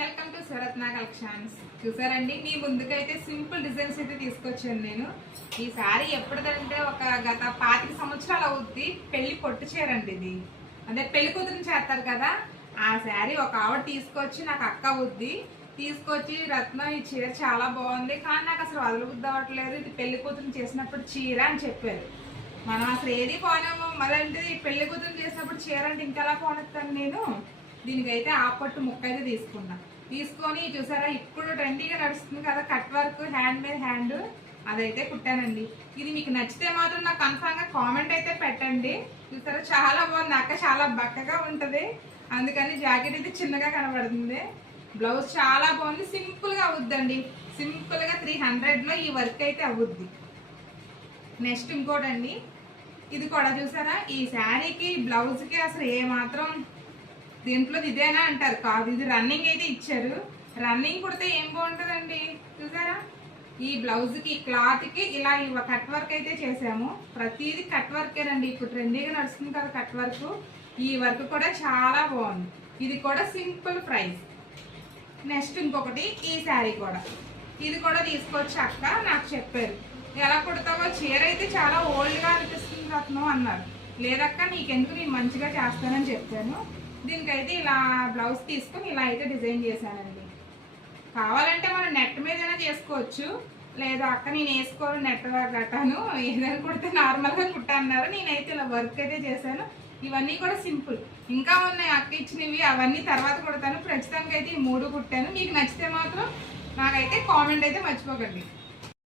Welcome to స్వరత్న collections. చూసారండి, మీ ముందుకైతే simple designs అయితే తీసుకొచ్చాను నేను. ఈ సారీ ఎప్పటిదంటే ఒక గత 25 సంవత్సరాలు అవుద్ది. పెళ్లి పొట్టు చీరండి ఇది. అంటే పెళ్లి కూతురు చేస్తారు కదా, ఆ శారీ ఒక ఆవిడ తీసుకొచ్చి నాకు అక్క అవుద్ది తీసుకొచ్చి, రత్న ఈ చీర చాలా బాగుంది కానీ నాకు అసలు వదలబుద్ధి అవ్వట్లేదు, ఇది పెళ్లి కూతురు చేసినప్పుడు చీర అని చెప్పారు. మనం అసలు ఏది పోనాము, మళ్ళీ పెళ్లి కూతురు చేసినప్పుడు చీర అంటే ఇంకెలా పోనెత్తాను నేను. దీనికైతే ఆ పట్టు ముక్క అయితే తీసుకొని చూసారా, ఇప్పుడు ట్రెండీగా నడుస్తుంది కదా కట్ వర్క్, హ్యాండ్ మీద హ్యాండ్, అదైతే కుట్టానండి. ఇది మీకు నచ్చితే మాత్రం నాకు కన్ఫామ్గా కామెంట్ అయితే పెట్టండి. చూసారా చాలా బాగుంది, అక్క చాలా బక్కగా ఉంటుంది అందుకని జాకెట్ అయితే చిన్నగా కనబడుతుంది. బ్లౌజ్ చాలా బాగుంది, సింపుల్గా అవుద్దండి. సింపుల్గా 300లో ఈ వర్క్ అయితే అవుద్ది. నెక్స్ట్ ఇంకోటండి, ఇది కూడా చూసారా, ఈ శారీకి బ్లౌజ్కి అసలు ఏమాత్రం దీంట్లో ఇదేనా అంటారు, కాదు ఇది రన్నింగ్ అయితే ఇచ్చారు. రన్నింగ్ కుడితే ఏం బాగుంటుందండి. చూసారా, ఈ బ్లౌజ్కి క్లాత్కి ఇలా కట్ వర్క్ అయితే చేసాము. ప్రతిదీ కట్ వర్కేనండి, ఇప్పుడు ట్రెండీగా నడుస్తుంది కదా కట్ వర్క్. ఈ వర్క్ కూడా చాలా బాగుంది. ఇది కూడా సింపుల్ ప్రైస్. నెక్స్ట్ ఇంకొకటి, ఈ శారీ కూడా, ఇది కూడా తీసుకొచ్చి అక్క నాకు చెప్పారు, ఎలా కుడతావో చీర అయితే చాలా ఓల్డ్గా అనిపిస్తుంది రత్నం అన్నారు. లేదక్క నీకెందుకు, నేను మంచిగా చేస్తానని చెప్పాను. దీనికైతే ఇలా బ్లౌజ్ తీసుకొని ఇలా అయితే డిజైన్ చేశానండి. కావాలంటే మనం నెట్ మీదైనా చేసుకోవచ్చు, లేదా అక్క నేను వేసుకోను నెట్ గట్టాను, ఏదైనా కుడితే నార్మల్గా కుట్టా అన్నారు. నేనైతే ఇలా వర్క్ అయితే చేశాను. ఇవన్నీ కూడా సింపుల్, ఇంకా ఉన్నాయి అక్క ఇచ్చినవి, అవన్నీ తర్వాత కుడతాను. ప్రస్తుతానికి అయితే ఈ 3 కుట్టాను. మీకు నచ్చితే మాత్రం నాకైతే కామెంట్ అయితే మర్చిపోకండి.